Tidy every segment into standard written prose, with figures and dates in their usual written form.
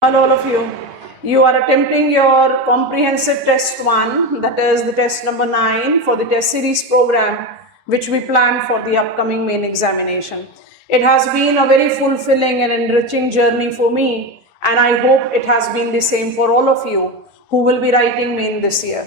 Hello all of you. You are attempting your comprehensive test 1, that is the test number 9 for the test series program which we plan for the upcoming main examination. It has been a very fulfilling and enriching journey for me, and I hope it has been the same for all of you who will be writing main this year.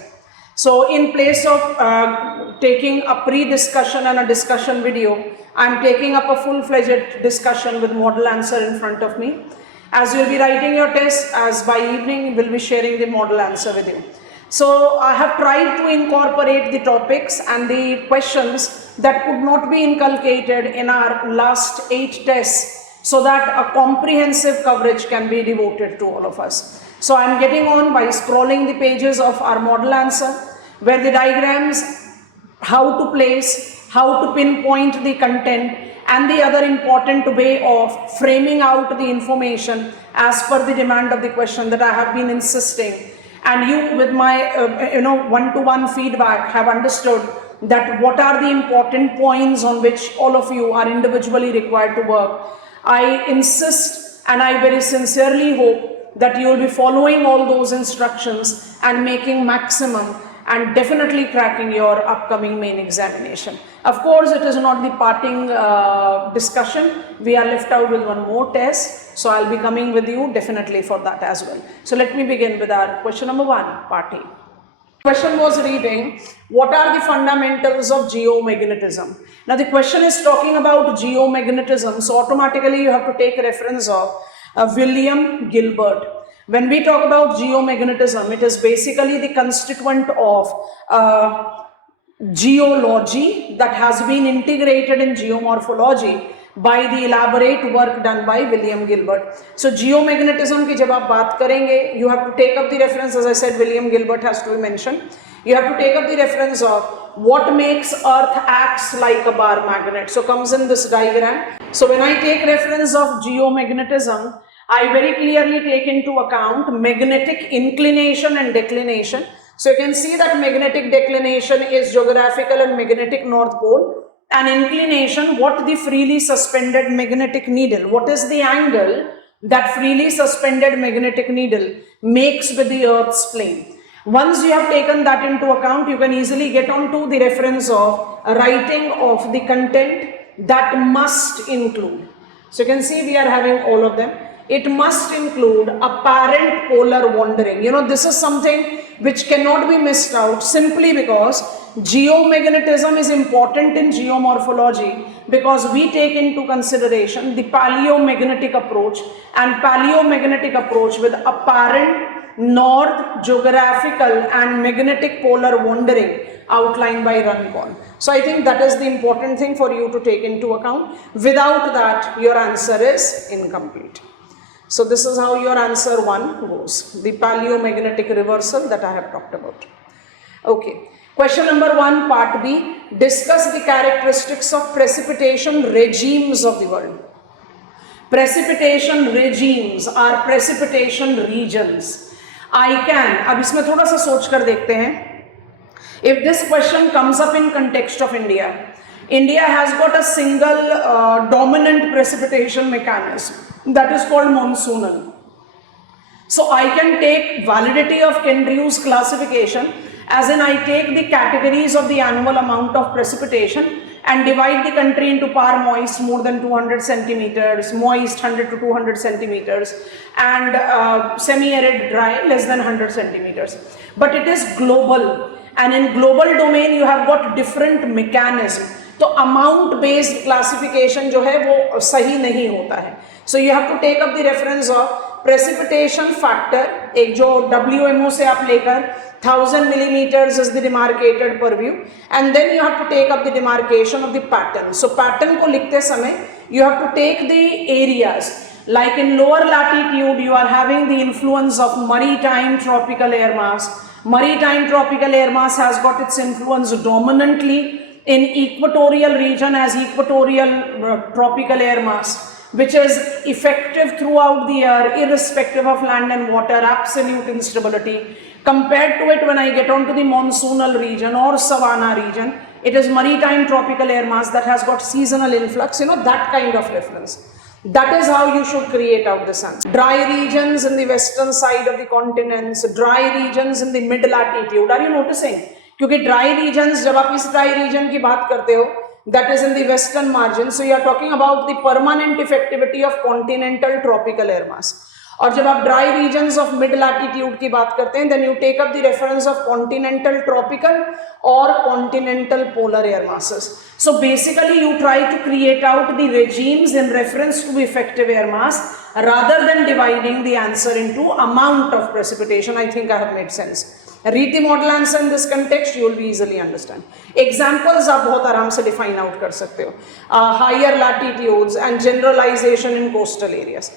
So in place of taking a pre-discussion and a discussion video, I am taking up a full-fledged discussion with model answer in front of me. As you will be writing your test, as by evening we will be sharing the model answer with you. So I have tried to incorporate the topics and the questions that could not be inculcated in our last 8 tests so that a comprehensive coverage can be devoted to all of us. So I am getting on by scrolling the pages of our model answer where the diagrams, how to place, how to pinpoint the content and the other important way of framing out the information as per the demand of the question that I have been insisting. And you with my one-to-one feedback have understood that what are the important points on which all of you are individually required to work. I insist and I very sincerely hope that you will be following all those instructions and making maximum and definitely cracking your upcoming main examination. Of course, it is not the parting discussion. We are left out with one more test. So I'll be coming with you definitely for that as well. So let me begin with our question number 1, part A. Question was reading, what are the fundamentals of geomagnetism? Now the question is talking about geomagnetism. So automatically you have to take reference of William Gilbert. When we talk about geomagnetism, it is basically the constituent of geology that has been integrated in geomorphology by the elaborate work done by William Gilbert. So geomagnetism ki jab aap baat karenge, you have to take up the reference, as I said, William Gilbert has to be mentioned. You have to take up the reference of what makes Earth acts like a bar magnet. So comes in this diagram. So when I take reference of geomagnetism, I very clearly take into account magnetic inclination and declination. So you can see that magnetic declination is geographical and magnetic north pole, and inclination, what the freely suspended magnetic needle, what is the angle that freely suspended magnetic needle makes with the Earth's plane. Once you have taken that into account, you can easily get on to the reference of writing of the content that must include. So you can see we are having all of them. It must include apparent polar wandering. This is something which cannot be missed out simply because geomagnetism is important in geomorphology, because we take into consideration the paleomagnetic approach and paleomagnetic approach with apparent north geographical and magnetic polar wandering outlined by Runcorn. So I think that is the important thing for you to take into account. Without that, your answer is incomplete. So this is how your answer 1 goes, the paleomagnetic reversal that I have talked about. Okay, question number 1, part B, discuss the characteristics of precipitation regimes of the world. Precipitation regimes are precipitation regions. I can, अब इसमें थोड़ा सा सोच कर देखते हैं. If this question comes up in context of India, India has got a single dominant precipitation mechanism that is called monsoonal. So I can take validity of Kendrew's classification, as in I take the categories of the annual amount of precipitation and divide the country into par moist more than 200 centimeters, moist 100 to 200 centimeters, and semi-arid dry less than 100 centimeters. But it is global, and in global domain you have got different mechanism. तो amount based classification जो है वो सही नहीं होता है. So you have to take up the reference of precipitation factor, एक जो WMO से आप लेकर 1000 millimeters is the demarcated per view, and then you have to take up the demarcation of the pattern. So pattern को लिखते समय you have to take the areas, like in lower latitude you are having the influence of maritime tropical air mass. Maritime tropical air mass has got its influence dominantly in equatorial region as equatorial tropical air mass, which is effective throughout the year irrespective of land and water, absolute instability. Compared to it, when I get on to the monsoonal region or savanna region, it is maritime tropical air mass that has got seasonal influx, that kind of reference. That is how you should create out the sun. Dry regions in the western side of the continents, dry regions in the mid latitude. Are you noticing? क्योंकि dry regions, जब आप इस dry region की बात करते हो, that is in the western margin, so you are talking about the permanent effectivity of continental tropical air mass. और जब आप dry regions of mid latitude की बात करते हैं, then you take up the reference of continental tropical और continental polar air masses. So basically you try to create out the regimes in reference to effective air mass rather than dividing the answer into amount of precipitation. I think I have made sense. Read the model answer in this context, you will be easily understand. Examples आप बहुत आराम से define out कर सकते हो. Higher latitudes and generalization in coastal areas.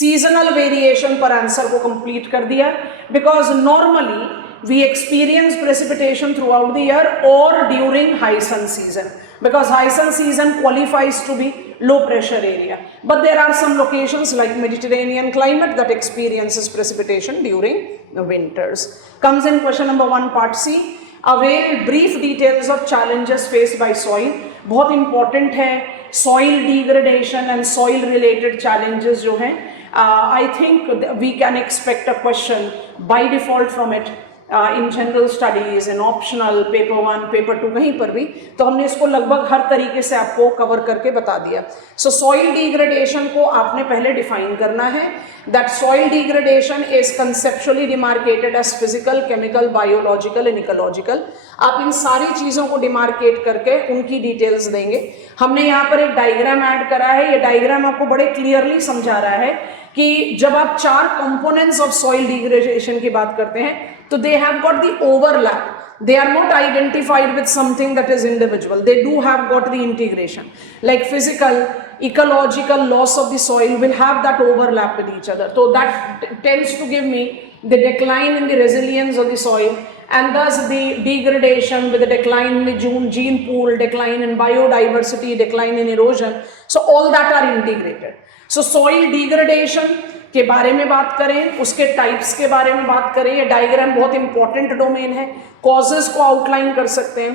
Seasonal variation पर answer को complete कर दिया, because normally we experience precipitation throughout the year or during high sun season, because high sun season qualifies to be low pressure area, but there are some locations like Mediterranean climate that experiences precipitation during the winters. Comes in question number 1 part C. Avail brief details of challenges faced by soil. बहुत important है soil degradation and soil related challenges जो हैं. I think we can expect a question by default from it. In general studies, in optional, paper 1, paper 2, कहीं पर भी, तो हमने इसको लगभग हर तरीके से आपको कवर करके बता दिया. सो सॉइल डिग्रेडेशन को आपने पहले डिफाइन करना है. That soil degradation is conceptually demarcated as physical, chemical, biological and ecological. आप इन सारी चीज़ों को डिमार्केट करके उनकी डिटेल्स देंगे. हमने यहाँ पर एक डायग्राम ऐड करा है. ये डायग्राम आपको बड़े क्लियरली समझा रहा है कि जब आप 4 कंपोनेंट्स ऑफ सॉइल डिग्रेडेशन की बात करते हैं, तो they have got the overlap. They are not identified with something that is individual. They do have got the integration. Like physical, ecological loss of the soil will have that overlap with each other. So that tends to give me the decline in the resilience of the soil, and thus the degradation with the decline in the gene pool, decline in biodiversity, decline in erosion. So all that are integrated. So soil degradation के बारे में बात करें, उसके types के बारे में बात करें, ये डायग्राम बहुत इंपॉर्टेंट डोमेन है. कॉजेस को आउटलाइन कर सकते हैं.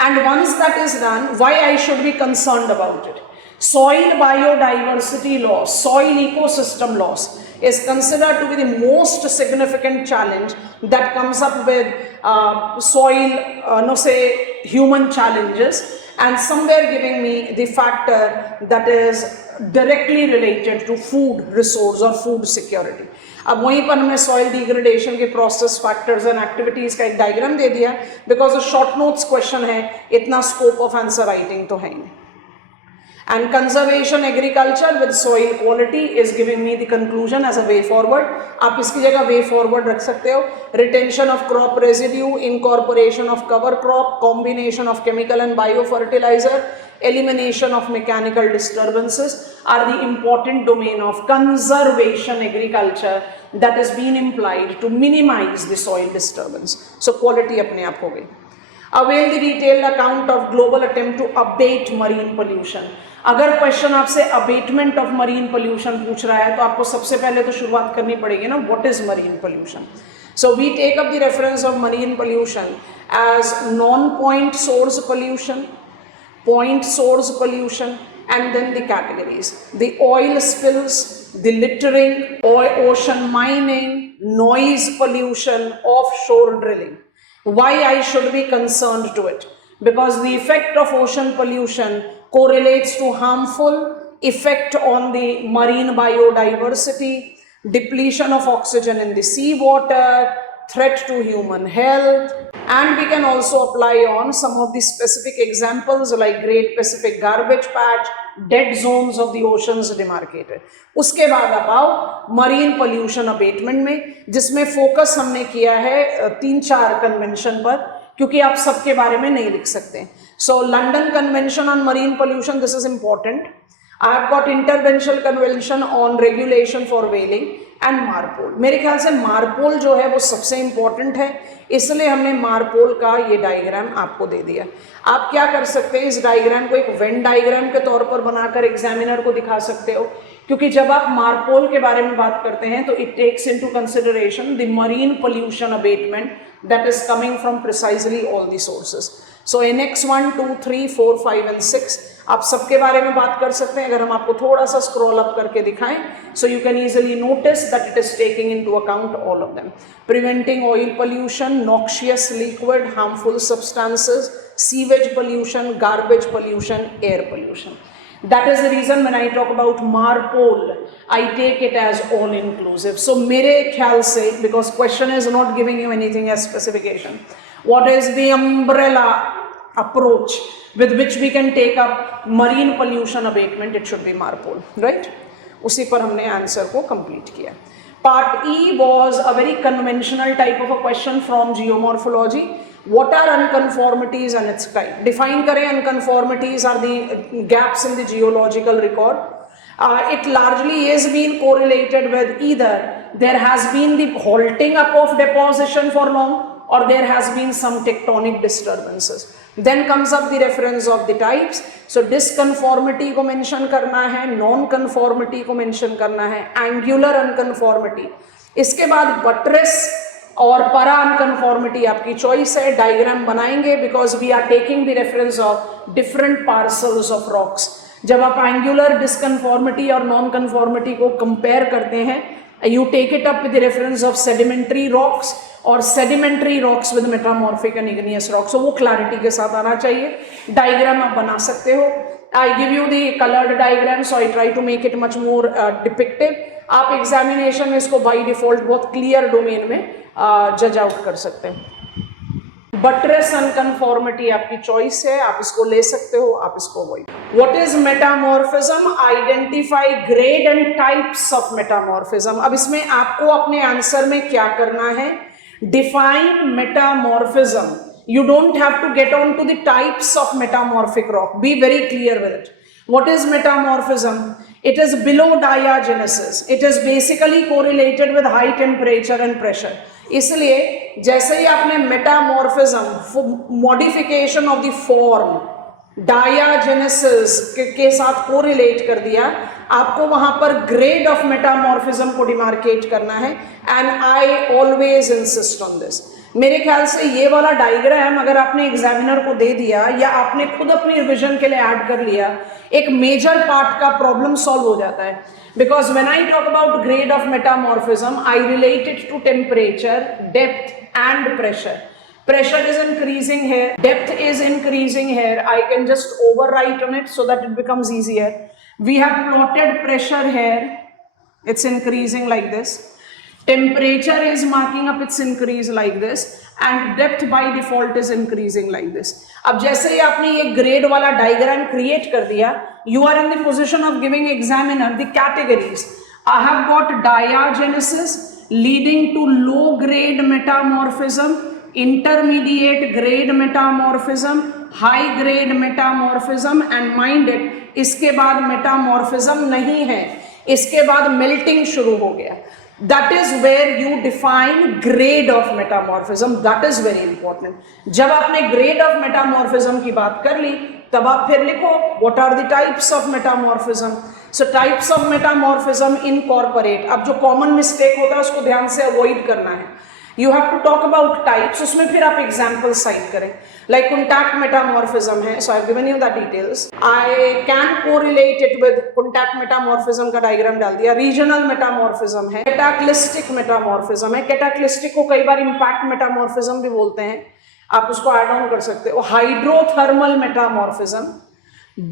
And once that is done, why I should be concerned about it. Soil biodiversity loss, soil ecosystem loss is considered to be the most significant challenge that comes up with soil, human challenges, and somewhere giving me the factor that is directly related to food resource or food security. अब वहीं पर हमने soil degradation के process, factors and activities का एक diagram दे दिया, because short notes question है, इतना स्कोप ऑफ आंसर राइटिंग तो है ही. And conservation agriculture with soil quality is giving me the conclusion as a way forward. आप इसकी जगह way forward रख सकते हो. Retention of crop residue, incorporation of cover crop, combination of chemical and biofertilizer, elimination of mechanical disturbances are the important domain of conservation agriculture that is being implied to minimize the soil disturbance. So quality अपने आप हो गई. Avail the detailed account of global attempt to abate marine pollution. अगर question आपसे abetment of marine pollution पूछ रहा है, तो आपको सबसे पहले तो शुरुआत करनी पड़ेगी ना, what is marine pollution. So we take up the reference of marine pollution as non point source pollution, point source pollution, and then the categories: the oil spills, the littering, ocean mining, noise pollution, offshore drilling. Why I should be concerned to it? Because the effect of ocean pollution correlates to harmful effect on the marine biodiversity, depletion of oxygen in the seawater, threat to human health, and we can also apply on some of the specific examples like Great Pacific Garbage Patch, dead zones of the oceans demarcated. उसके बाद आप आओ marine pollution abetment में, जिसमें focus हमने किया है 3-4 convention पर, क्योंकि आप सबके बारे में नहीं लिख सकते. So London convention on marine pollution, this is important. I have got intervention convention on regulation for whaling and मारपोल. मेरे ख्याल से मारपोल जो है वो सबसे इम्पोर्टेंट है, इसलिए हमने मारपोल का ये डायग्राम आपको दे दिया. आप क्या कर सकते हैं, इस डायग्राम को एक वेन डायग्राम के तौर पर बनाकर एग्जामिनर को दिखा सकते हो, क्योंकि जब आप मारपोल के बारे में बात करते हैं तो it takes into consideration the marine pollution abatement that is coming from precisely all the sources. So in X1, 2, 3, 4, 5 and 6 आप सबके बारे में बात कर सकते हैं अगर हम आपको थोड़ा सा स्क्रॉल अप करके दिखाएं, सो you can easily notice that it is taking into account all of them. Preventing oil pollution, noxious liquid, harmful substances, sewage pollution, garbage pollution, air pollution. That is the reason when I talk about MARPOL, I take it as all inclusive. So मेरे ख्याल से, because question is not giving you anything as specification, what is the umbrella approach with which we can take up marine pollution abatement? It should be MARPOL, right? उसी पर हमने answer को complete किया. Part E was a very conventional type of a question from geomorphology. What are unconformities and its type? Define करें. Unconformities are the gaps in the geological record. It largely is been correlated with either there has been the halting up of deposition for long or there has been some tectonic disturbances. Then comes up the reference of the types. So disconformity को mention करना है, non-conformity को mention करना है, angular unconformity. इसके बाद buttress और para unconformity आपकी चॉइस है. डायग्राम बनाएंगे because we are taking the reference of different parcels of rocks. जब आप एंगुलर डिसकन्फॉर्मिटी और नॉन कन्फॉर्मिटी को कंपेयर करते हैं, you take it up with reference of sedimentary rocks और sedimentary rocks with metamorphic and igneous rocks. So वो clarity के साथ आना चाहिए. डायग्राम आप बना सकते हो. I give you the coloured diagram, so I try to make it much more depictive. आप एग्जामिनेशन में इसको बाई डिफॉल्ट बहुत क्लियर डोमेन में जज आउट कर सकते हैं. बटरेस अनकन्फॉर्मिटी आपकी चॉइस है, आप इसको ले सकते हो, आप इसको avoid. What is metamorphism? Identify grade and types of metamorphism. अब इसमें आपको अपने आंसर में क्या करना है? Define metamorphism. You don't have to get on to the types of metamorphic rock. Be very clear with it. What is metamorphism? It is below diagenesis. It is basically correlated with high temperature and pressure. इसलिए जैसे ही आपने metamorphism, modification of the form, diagenesis के साथ correlate कर दिया, आपको वहां पर ग्रेड ऑफ मेटामॉर्फिज्म को डिमार्केट करना है. And I always insist on this. मेरे ख्याल से ये वाला डायग्राम अगर आपने एग्जामिनर को दे दिया या आपने खुद अपनी रिविजन के लिए ऐड कर लिया, एक मेजर पार्ट का प्रॉब्लम सॉल्व हो जाता है. Because when I talk about grade of metamorphism, I relate it to temperature, depth and pressure. Pressure is increasing here, depth is increasing here. I can just overwrite on it so that it becomes easier. We have plotted pressure here, it's increasing like this. Temperature is marking up its increase like this, and depth by default is increasing like this. अब जैसे ही आपने ये grade वाला diagram create कर दिया, you are in the position of giving examiner the categories. I have got diagenesis leading to low grade metamorphism, intermediate grade metamorphism, high grade metamorphism, and mind it, इसके बाद metamorphism नहीं है, इसके बाद melting शुरू हो गया. That is where you define grade of metamorphism. That is very important. जब आपने grade of metamorphism की बात कर ली, तब आप फिर लिखो what are the types of metamorphism. So types of metamorphism incorporate. अब जो common mistake होता है उसको ध्यान से avoid करना है. You have to talk about types. उसमें फिर आप examples cite करें. Like contact metamorphism है, so I've given you the details. I can correlate it with contact metamorphism का diagram डाल दिया. Regional metamorphism है, cataclysmic metamorphism है. Cataclysmic को कई बार impact metamorphism भी बोलते हैं, आप उसको add on कर सकते हो. Hydrothermal metamorphism,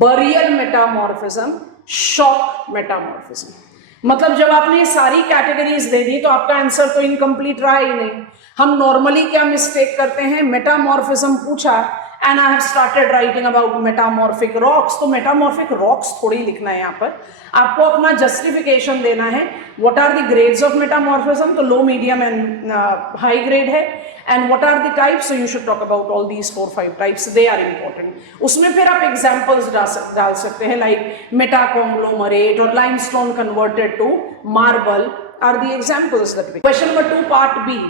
burial metamorphism, shock metamorphism. मतलब जब आपने ये सारी कैटेगरीज दे दी तो आपका आंसर तो इनकम्प्लीट रहा ही नहीं. हम नॉर्मली क्या मिस्टेक करते हैं, मेटामॉर्फिज्म पूछा and I have started writing about metamorphic rocks. तो मेटामॉर्फिक रॉक्स थोड़ी लिखना है यहाँ पर, आपको अपना जस्टिफिकेशन देना है. What are the grades of metamorphism? तो low, medium and high grade है. And what are the types? So you should talk about all these 4-5 types, they are important. उसमें फिर आप एग्जाम्पल्स डाल सकते हैं, लाइक मेटाकॉन्ग्लोमरेट और limestone converted to marble are the examples that we. Question number 2 part B.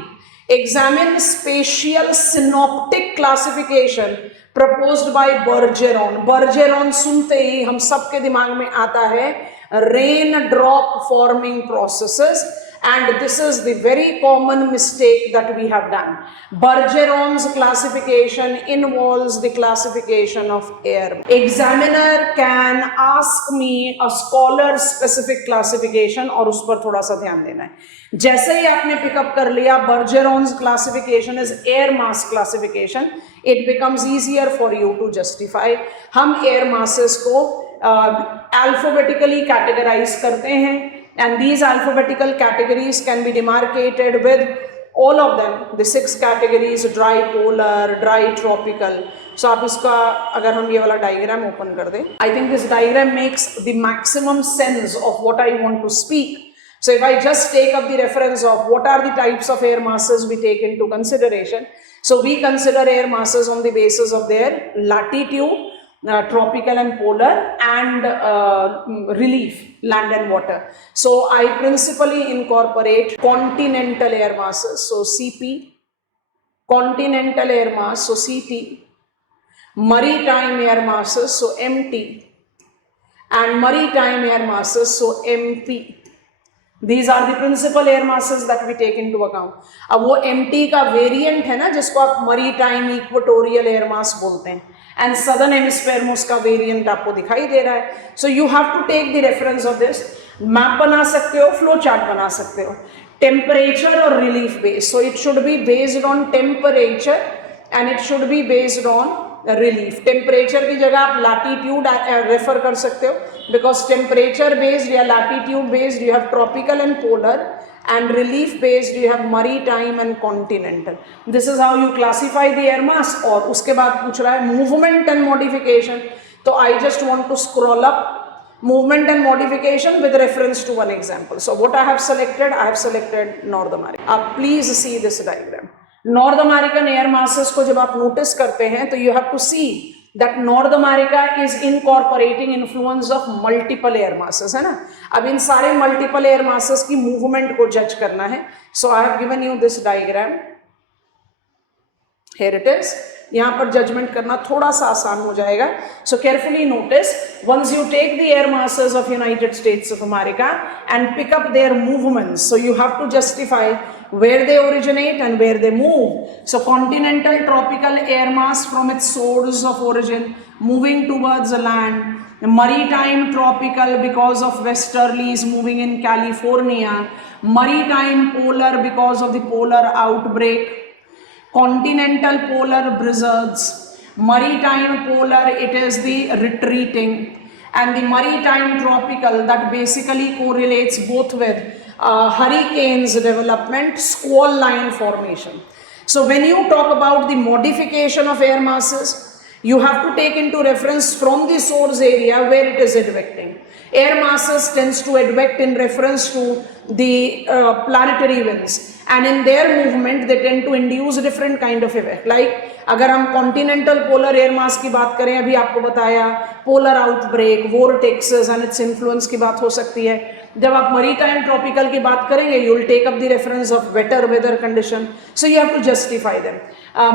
Examine spatial synoptic classification proposed by Bergeron. Bergeron सुनते ही हम सबके दिमाग में आता है rain drop forming processes And this is the very common mistake that we have done. Bergeron's classification involves the classification of air. Examiner can ask me a scholar specific classification और उस पर थोड़ा सा ध्यान देना है. जैसे ही आपने पिकअप कर लिया Bergeron's classification is air mass classification, it becomes easier for you to justify. हम air masses को alphabetically categorize करते हैं, and these alphabetical categories can be demarcated with all of them, the 6 categories: dry, polar, dry, tropical. So आप इसका अगर हम ये वाला diagram open कर दें, I think this diagram makes the maximum sense of what I want to speak. So if I just take up the reference of what are the types of air masses we take into consideration, so we consider air masses on the basis of their latitude, tropical and polar, and relief, land and water. So I principally incorporate continental air masses, so CP, continental air mass, so CT, maritime air masses, so MT, and maritime air masses, so MP. These are the principal air masses that we take into account. अब वो MT का variant है ना जिसको आप maritime equatorial air mass बोलते हैं, and southern hemisphere में उसका वेरिएंट आपको दिखाई दे रहा है. So you have to take the reference of this. Map बना सकते हो, फ्लो चार्ट बना सकते हो, टेम्परेचर और relief base. So it should be based on temperature and it should be based on relief. Temperature की जगह आप लैटिट्यूड रेफर कर सकते हो, because temperature based या latitude based you have tropical and polar, and relief based you have maritime and continental. This is how you classify the air mass. और उसके बाद पूछ रहा है movement and modification. तो I just want to scroll up movement and modification with reference to one example. So what I have selected North America. Please see this diagram. North American air masses को जब आप notice करते हैं तो you have to see that North America is incorporating influence of multiple air masses, है ना. अब इन सारे multiple air masses की movement को judge करना है. So I have given you this diagram. Here it is. यहाँ पर judgment करना थोड़ा सा आसान हो जाएगा. So carefully notice, once you take the air masses of United States of America and pick up their movements, so you have to justify where they originate and where they move. So continental tropical air mass from its source of origin moving towards the land, maritime tropical because of westerlies moving in California, maritime polar because of the polar outbreak, continental polar blizzards, maritime polar it is the retreating, and the maritime tropical that basically correlates both with hurricanes development, squall line formation. So when you talk about the modification of air masses, you have to take into reference from the source area where it is advecting. Air masses tends to advect in reference to the planetary winds, and in their movement they tend to induce different kind of effect. Like अगर हम continental polar air mass की बात करें, अभी आपको बताया polar outbreak, vortexes and its influence की बात हो सकती है. जब आप मरीटाइम ट्रॉपिकल की बात करेंगे, you will take up the reference of wetter weather condition, so you have to justify them.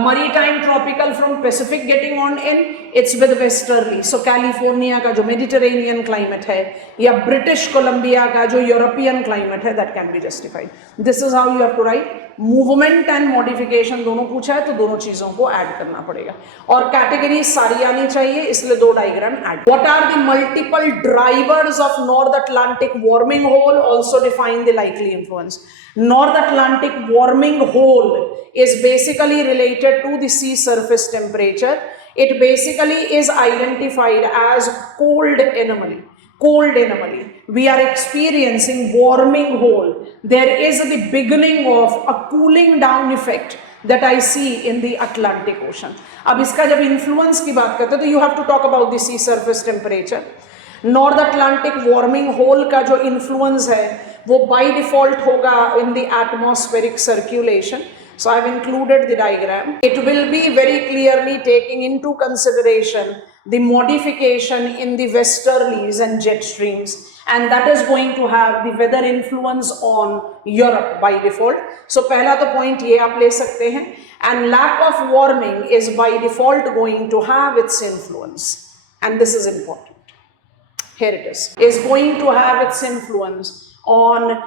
Maritime tropical from Pacific getting on in, it's with westerly. So California का जो मेडिटेरेनियन क्लाइमेट है या British Columbia का जो European climate है, that can be justified. This is how you have to write. Movement and modification दोनों पूछा है तो दोनों चीजों को ऐड करना पड़ेगा, और कैटेगरी सारी आनी चाहिए, इसलिए 2 diagram add. What are the multiple drivers of North Atlantic warming hole? Also define the likely influence. North Atlantic warming hole is basically related to the sea surface temperature. It basically is identified as cold anomaly. Cold anomaly. We are experiencing warming hole. There is the beginning of a cooling down effect that I see in the Atlantic Ocean. अब इसका जब influence की बात करते हैं तो you have to talk about the sea surface temperature. North Atlantic warming hole का जो influence है वो by default होगा in the atmospheric circulation. So I have included the diagram. It will be very clearly taking into consideration the modification in the westerlies and jet streams, and that is going to have the weather influence on Europe by default. So पहला तो point ये आप ले सकते हैं, and lack of warming is by default going to have its influence, and this is important. Here it is going to have its influence on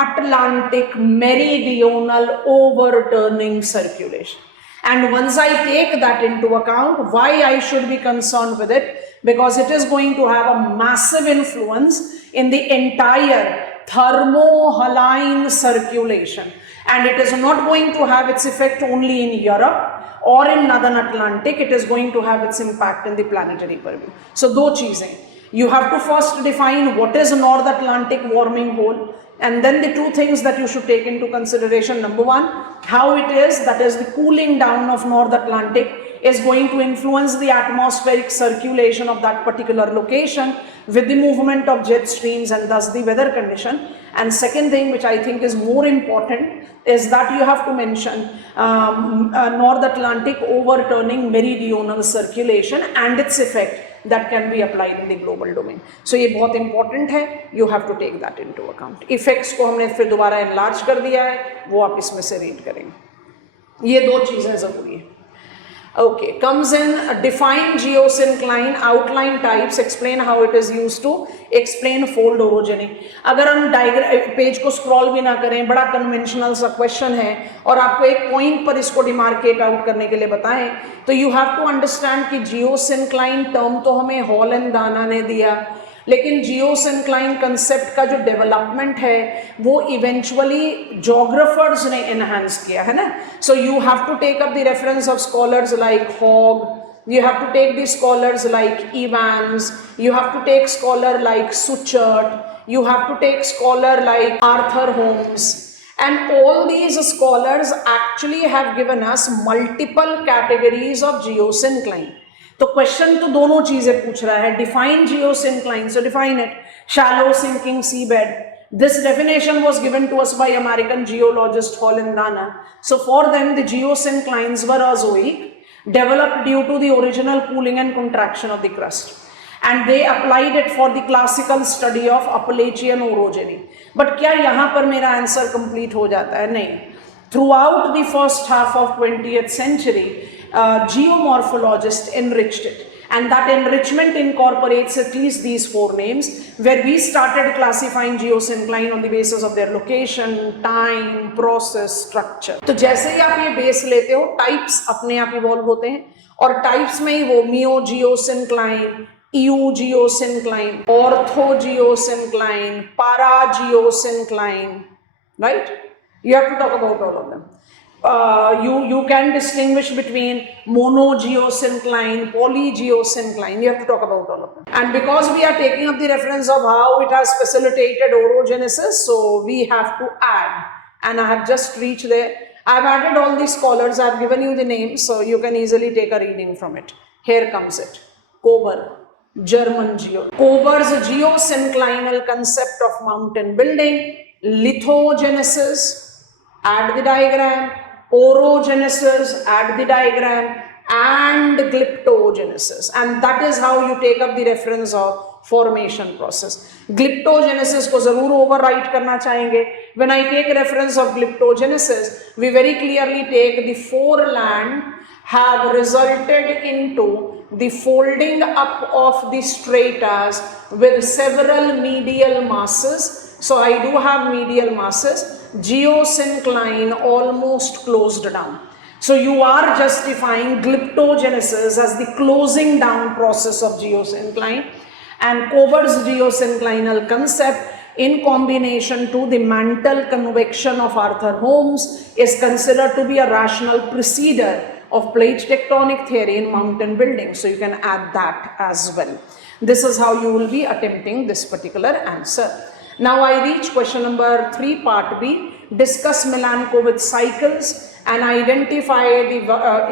Atlantic meridional overturning circulation. And once I take that into account, why I should be concerned with it? Because it is going to have a massive influence in the entire thermohaline circulation. And it is not going to have its effect only in Europe or in Northern Atlantic, it is going to have its impact in the planetary purview. So, दो चीजें, you have to first define what is North Atlantic warming hole, and then the two things that you should take into consideration. Number one, how it is, that is the cooling down of North Atlantic is going to influence the atmospheric circulation of that particular location with the movement of jet streams and thus the weather condition. And second thing, which I think is more important, is that you have to mention North Atlantic overturning meridional circulation and its effect that can be applied in the global domain. So ये बहुत important है, you have to take that into account. Effects को हमने फिर दोबारा enlarge कर दिया है, वो आप इसमें से read करेंगे. ये दो चीज़ें ज़रूरी है. Okay, comes in define geosyncline, outline types, explain how it is used to explain fold orogeny. अगर हम पेज को स्क्रॉल भी ना करें, बड़ा कन्वेंशनल सा क्वेश्चन है और आपको एक पॉइंट पर इसको डिमार्केट आउट करने के लिए बताएं, तो यू हैव टू अंडरस्टैंड कि जियोसिंक्लाइन टर्म तो हमें हॉल एंड दाना ने दिया, लेकिन जियोसिंक्लाइन कंसेप्ट का जो डेवलपमेंट है वो इवेंचुअली जोग्राफर्स ने एनहांस किया है ना. So you have to take up the reference of scholars like Haug, you have to take the scholars like Evans, you have to take scholar like Suchert, you have to take scholar like Arthur Holmes, and all these scholars actually have given us multiple categories of geosyncline. तो question तो दोनों चीजें पूछ रहा है. Define geosyncline, so define it. Shallow sinking seabed. This definition was given to us by American geologist Hall and Dana. So for them the geosynclines were azoic, developed due to the original cooling and contraction of the crust, and they applied it for the classical study of Appalachian orogeny. But क्या यहाँ पर मेरा answer complete हो जाता है? नहीं. Throughout the first half of 20th century, geomorphologists enriched it, and that enrichment incorporates at least these four names, where we started classifying geosyncline on the basis of their location, time, process, structure. तो जैसे ही आप ये base लेते हो, types अपने आप evolve होते हैं, और टाइप्स में ही वो मियो geosyncline, EU geosyncline, ortho geosyncline, para geosyncline, right? You have to talk about all of them. You can distinguish between mono geosyncline, poly geosyncline. You have to talk about all of them. And because we are taking up the reference of how it has facilitated orogenesis, so we have to add. And I have just reached there. I have added all these scholars. I have given you the names, so you can easily take a reading from it. Here comes it. Kober, German geo. Kober's geosynclinal concept of mountain building, lithogenesis. Add the diagram. Orogenesis, add the diagram, and glyptogenesis, and that is how you take up the reference of formation process. Glyptogenesis को जरूर overwrite करना चाहेंगे. When I take reference of glyptogenesis, we very clearly take the foreland have resulted into the folding up of the stratas with several medial masses. So I do have medial masses. Geosyncline almost closed down. So you are justifying glyptogenesis as the closing down process of geosyncline, and Kober's geosynclinal concept in combination to the mantle convection of Arthur Holmes is considered to be a rational preceder of plate tectonic theory in mountain building. So you can add that as well. This is how you will be attempting this particular answer. Now I reach question number 3, part B. Discuss Milankovitch cycles and identify the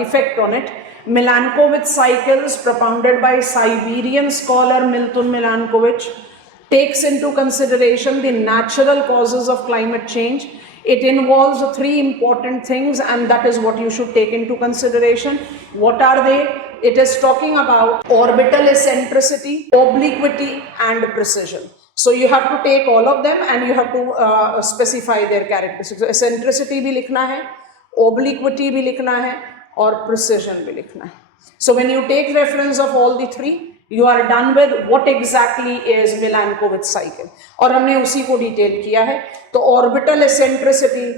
effect on it. Milankovitch cycles, propounded by Siberian scholar Milton Milankovitch, takes into consideration the natural causes of climate change. It involves 3 important things, and that is what you should take into consideration. What are they? It is talking about orbital eccentricity, obliquity, and precision. So you have to take all of them and you have to specify their characteristics. So eccentricity भी लिखना है, obliquity भी लिखना है, और precision भी लिखना है. So when you take reference of all the 3, You are done with what exactly is Milankovitch cycle, और हमने उसी को डिटेल किया है. तो orbital eccentricity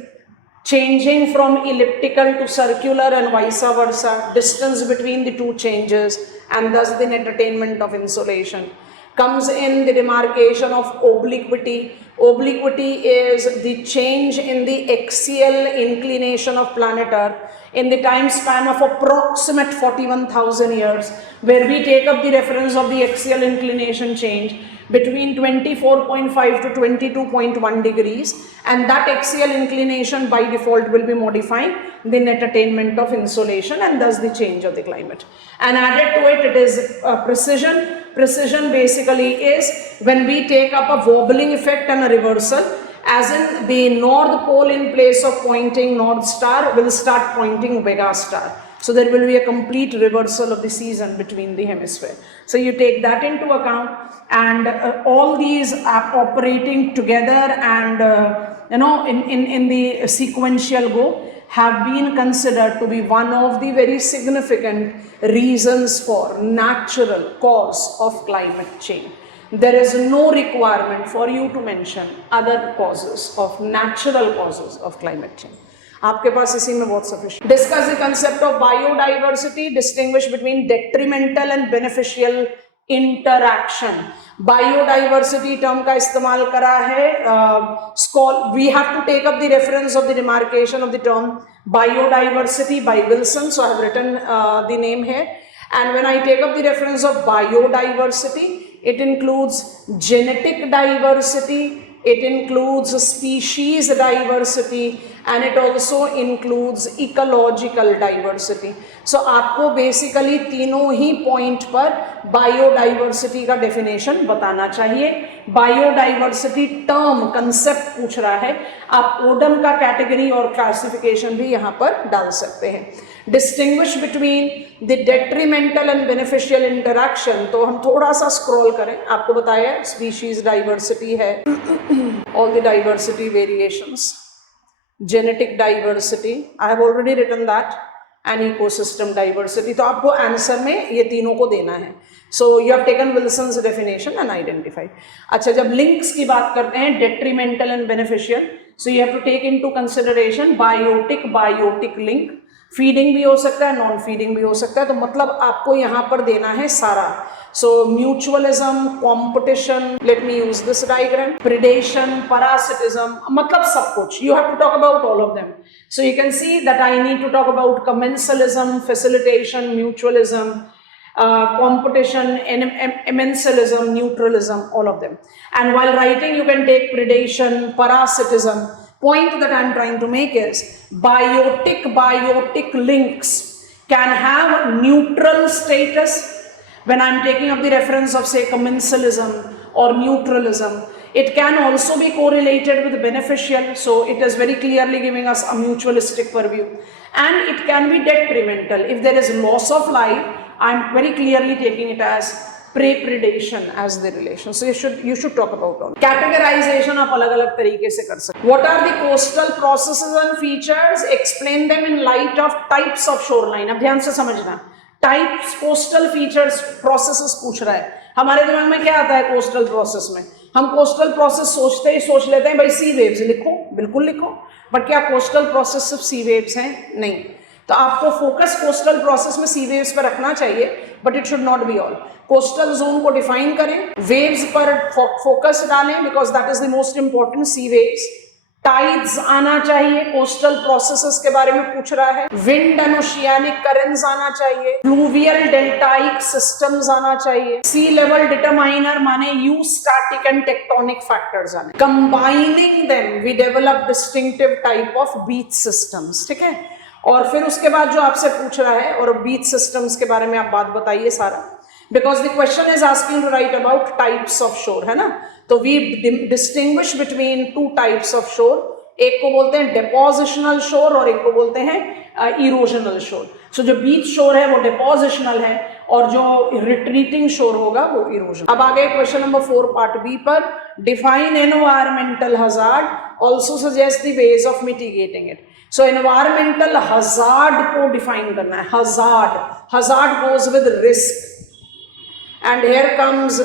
changing from elliptical to circular and vice versa, distance between the two changes, and thus the net attainment of insolation. Comes in the demarcation of obliquity. Obliquity is the change in the axial inclination of planet Earth in the time span of approximate 41,000 years, where we take up the reference of the axial inclination change between 24.5 to 22.1 degrees, and that axial inclination by default will be modifying the net attainment of insolation and thus the change of the climate. And added to it, it is precision. Precision basically is when we take up a wobbling effect and a reversal, as in the north pole in place of pointing north star will start pointing Vega star. So there will be a complete reversal of the season between the hemisphere. So you take that into account, and all these are operating together, and in the sequential go, have been considered to be one of the very significant reasons for natural cause of climate change. There is no requirement for you to mention other causes of natural causes of climate change. आपके पास इसी में बहुत sufficient. Discuss the concept of biodiversity, distinguish between detrimental and beneficial interaction. Biodiversity term का इस्तेमाल करा है. We have to take up the reference of the demarcation of the term biodiversity by Wilson, so I have written the name here. And when I take up the reference of biodiversity, it includes genetic diversity, it includes species diversity, and it also includes ecological diversity. So आपको basically तीनों ही point पर biodiversity का definition बताना चाहिए. Biodiversity term concept पूछ रहा है, आप ODM का category और classification भी यहाँ पर डाल सकते हैं. Distinguish between the detrimental and beneficial interaction. तो हम थोड़ा सा scroll करें, आपको बताया species diversity है, all the diversity variations, genetic diversity, I have already written that, and ecosystem diversity. तो आपको आंसर में ये तीनों को देना है. So you have taken Wilson's definition and identified. अच्छा, जब links की बात करते हैं detrimental and beneficial, so you have to take into consideration biotic link. Feeding भी हो सकता है, नॉन फीडिंग भी हो सकता है, तो मतलब आपको यहाँ पर देना है सारा. So mutualism, competition, let me use this diagram, predation, parasitism, मतलब सब कुछ. You have to talk about all of them. So you can see that I need to talk about commensalism, facilitation, mutualism, competition, emmensialism, neutralism, all of them. And while writing, you can take predation, parasitism. Point that I'm trying to make is biotic links can have neutral status. When I'm taking up the reference of, say, commensalism or neutralism, it can also be correlated with beneficial, so it is very clearly giving us a mutualistic purview. And it can be detrimental. If there is loss of life, I'm very clearly taking it as prey-predation as the relation. So you should talk about all. Categorization आप अलग अलग तरीके से कर सकते. What are the coastal processes and features? Explain them in light of types of shoreline. अब ध्यान से समझना. Types, coastal features, processes पूछ रहा है. हमारे दिमाग में क्या आता है कोस्टल प्रोसेस में? हम कोस्टल प्रोसेस सोचते ही सोच लेते हैं भाई सी वेव्स. लिखो, बिल्कुल लिखो, बट क्या कोस्टल प्रोसेस सिर्फ सी वेव्स हैं? नहीं. तो आपको फोकस कोस्टल प्रोसेस में सी वेव्स पर रखना चाहिए, but it should not be all. Coastal zone को डिफाइन करें, वेव्स पर फोकस डालें, because that is the most important, sea waves. Tides आना चाहिए, कोस्टल प्रोसेसेस के बारे में पूछ रहा है. विंड एंड ओशियानिक करंट्स आना चाहिए. फ्लूवियल डेल्टाइक सिस्टम्स आना चाहिए. सी लेवल डिटरमाइनर माने eustatic and tectonic factors आने. Combining them we develop distinctive type of beach systems. ठीक है. और फिर उसके बाद जो आपसे पूछ रहा है, और बीच सिस्टम्स के बारे में आप बात बताइए सारा, because the question is asking to write about types of shore, है ना. तो we distinguish between two types of shore. एक को बोलते हैं डिपोजिशनल शोर और एक को बोलते हैं इरोजनल शोर. सो जो बीच शोर है वो डिपोजिशनल है, और जो रिट्रीटिंग शोर होगा वो इरोजन. अब आगे क्वेश्चन नंबर 4 पार्ट बी पर. Define environmental hazard, also suggest the ways of mitigating it. So environmental hazard को डिफाइन करना है. Hazard goes with risk, And here comes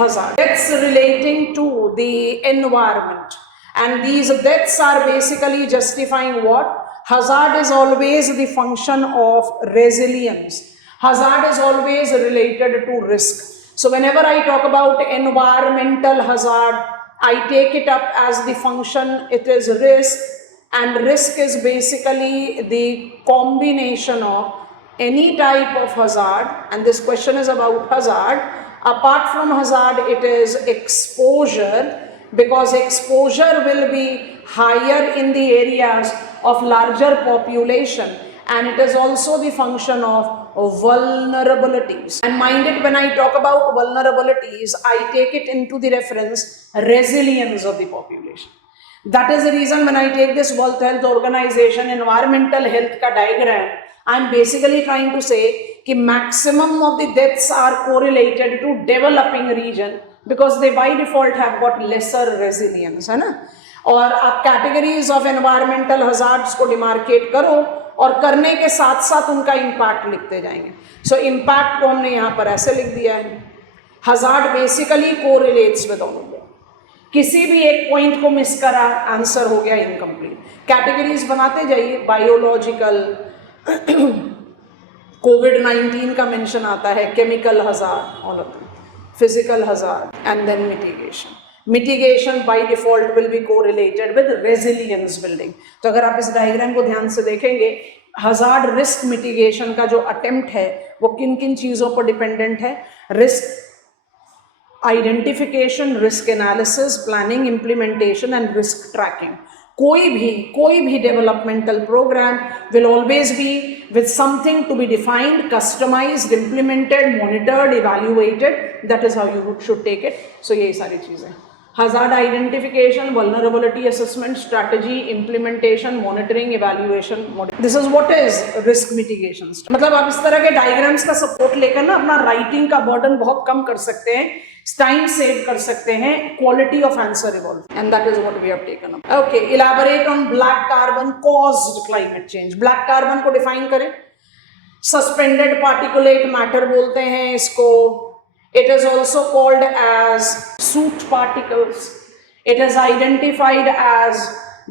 hazard. Deaths relating to the environment. And these deaths are basically justifying what? Hazard is always the function of resilience. Hazard is always related to risk. So whenever I talk about environmental hazard, I take it up as the function, it is risk, and risk is basically the combination of any type of hazard, and this question is about hazard. Apart from hazard, it is exposure, because exposure will be higher in the areas of larger population, and it is also the function of vulnerabilities. And mind it, when I talk about vulnerabilities, I take it into the reference resilience of the population. That is the reason when I take this World Health Organization environmental health ka diagram, I am basically trying to say कि maximum of the deaths are correlated to developing region because they by default have got lesser resilience, है ना. और आप categories of environmental hazards को demarcate करो और करने के साथ साथ उनका impact लिखते जाएंगे. So impact को हमने यहाँ पर ऐसे लिख दिया है. Hazard basically correlates with all of them. किसी भी एक पॉइंट को मिस करा, आंसर हो गया इनकम्प्लीट. कैटेगरीज बनाते जाइए. बायोलॉजिकल, कोविड-19 का मेंशन आता है, chemical hazard, all of them, physical hazard, and then mitigation. Mitigation by default will be correlated with resilience building. तो अगर आप इस डायग्राम को ध्यान से देखेंगे, हजार्ड रिस्क मिटिगेशन का जो अटेम्प्ट है वो किन किन चीज़ों पर डिपेंडेंट है? Risk identification, risk analysis, planning, implementation and risk tracking. कोई भी developmental programme will always be with something to be defined, customised, implemented, monitored, evaluated. That is how you should take it. So यही सारी चीज़ें, hazard identification, vulnerability assessment, strategy, implementation, monitoring, evaluation. This is what is risk mitigation. मतलब आप इस तरह के diagrams का support लेकर ना अपना राइटिंग का बर्डन बहुत कम कर सकते हैं, टाइम सेव कर सकते हैं, quality of answer evolve, and that is what we have taken up. Okay, elaborate on black carbon caused climate change. Black carbon को डिफाइन करें. सस्पेंडेड पार्टिकुलेट मैटर बोलते हैं इसको. It is also called as soot particles. It is identified as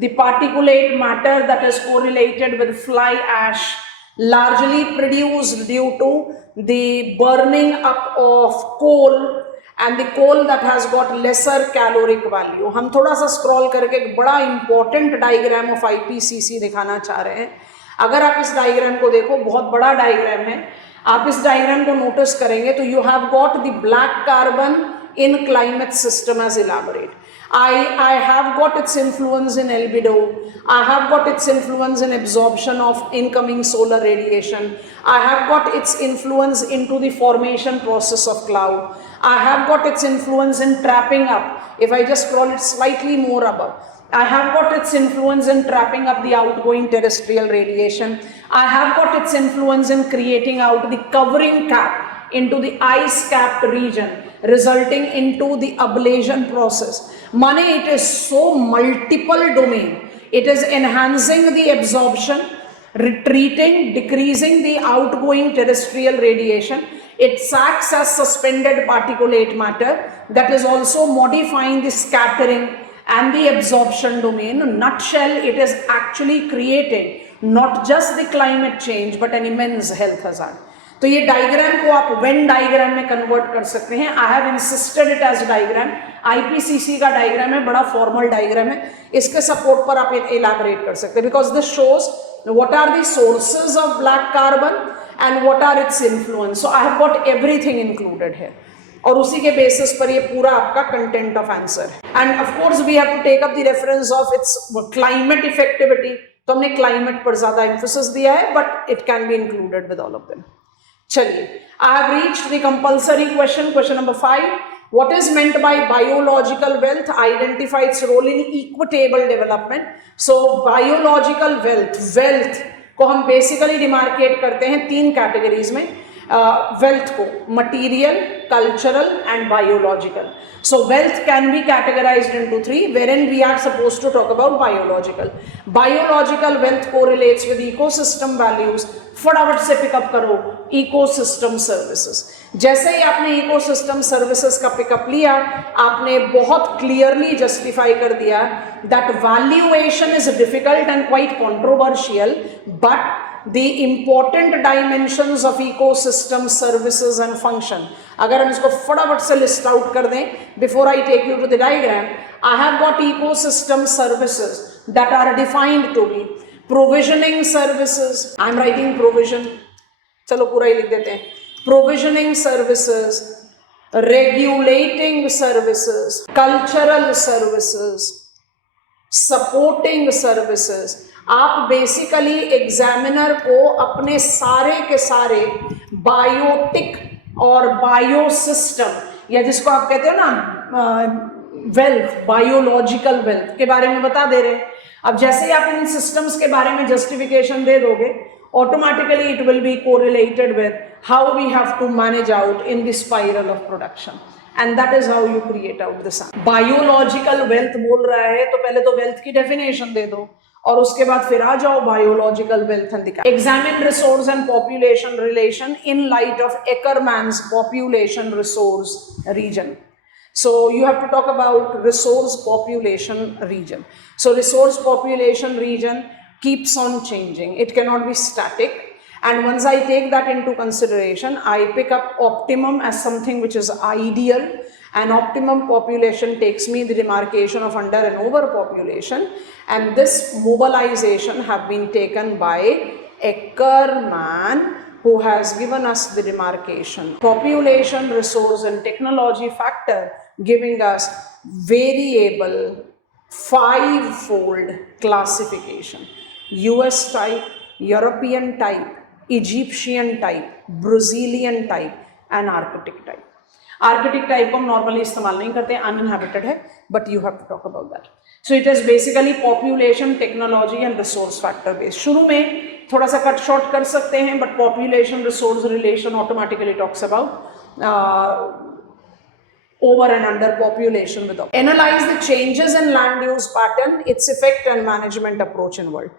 the particulate matter that is correlated with fly ash, largely produced due to the burning up of coal, and the coal that has got lesser caloric value. हम थोड़ा सा scroll करके एक बड़ा important diagram of IPCC दिखाना चाह रहे हैं. अगर आप इस डायग्राम को देखो, बहुत बड़ा डायग्राम है. आप इस डायग्राम को नोटिस करेंगे तो you have got the black carbon in climate system as elaborate. I have got its influence in albedo. I have got its influence in absorption of incoming solar radiation. I have got its influence into the formation process of cloud. I have got its influence in trapping up. If I just scroll it slightly more above, I have got its influence in trapping up the outgoing terrestrial radiation. I have got its influence in creating out the covering cap into the ice capped region, resulting into the ablation process. Mane, it is so multiple domain. It is enhancing the absorption, retreating, decreasing the outgoing terrestrial radiation. It acts as suspended particulate matter that is also modifying the scattering and the absorption domain. In a nutshell, it is actually creating not just the climate change but an immense health hazard. तो ये diagram को आप Venn diagram में convert कर सकते हैं. I have insisted it as diagram. IPCC का diagram है, बड़ा फॉर्मल डायग्राम है. इसके सपोर्ट पर आप इलैबोरेट कर सकते हैं because this shows what are the sources of black carbon and what are its influence. So I have got everything included है और उसी के बेसिस पर ये पूरा आपका कंटेंट ऑफ आंसर है. And of course we have to take up the reference of its climate effectivity. तो हमने क्लाइमेट पर ज्यादा एम्फोसिस दिया है but it can be included with all of them. चलिए, आई have reached the compulsory question. Question number 5, what is meant by biological wealth? Identify its role in equitable development. So biological wealth को हम basically demarcate करते हैं 3 categories में. wealth ko material, cultural and biological. So wealth can be categorized into three, wherein we are supposed to talk about biological. Biological wealth correlates with ecosystem values. फटाफट से pickup करो ecosystem services. जैसे ही आपने ecosystem services का pickup लिया, आपने बहुत क्लियरली जस्टिफाई कर दिया that valuation is difficult and quite controversial, but the important dimensions of ecosystem services and function. अगर हम इसको फटाफट से लिस्ट आउट कर दें, before I take you to the diagram, I have got ecosystem services that are defined to be provisioning services. I am writing provision, चलो पूरा ही लिख देते हैं. Provisioning services, regulating services, cultural services, supporting services. आप basically examiner को अपने सारे के सारे बायोटिक और बायोसिस्टम, या जिसको आप कहते हो ना वेल्थ, बायोलॉजिकल वेल्थ के बारे में बता दे रहे हैं. अब जैसे ही आप इन सिस्टम्स के बारे में जस्टिफिकेशन दे दोगे, automatically it will be correlated with how we have to manage out in the spiral of production, and that is how you create out the sum. Biological wealth बोल रहा है तो पहले तो wealth की definition दे दो, और उसके बाद फिर आ जाओ बायोलॉजिकल वेल्थ एंड दिखा. Examine resource and population relation in light of Ackermann's population resource region. So you have to talk about resource population region. So resource population region keeps on changing. It cannot be static. And once I take that into consideration, I pick up optimum as something which is ideal. And optimum population takes me the demarcation of under and overpopulation, and this mobilization have been taken by Ackermann, who has given us the demarcation. Population, resource and technology factor giving us variable 5-fold classification: US type, European type, Egyptian type, Brazilian type and Arctic type. Arctic type को हम normally इस्तेमाल नहीं करते, uninhabited है, but you have to talk about that. So it is basically population, technology and resource factor based. शुरू में थोड़ा सा कट शॉर्ट कर सकते हैं, but population resource relation automatically talks about over and under population. With analyze the changes in land use pattern, its effect and management approach in world.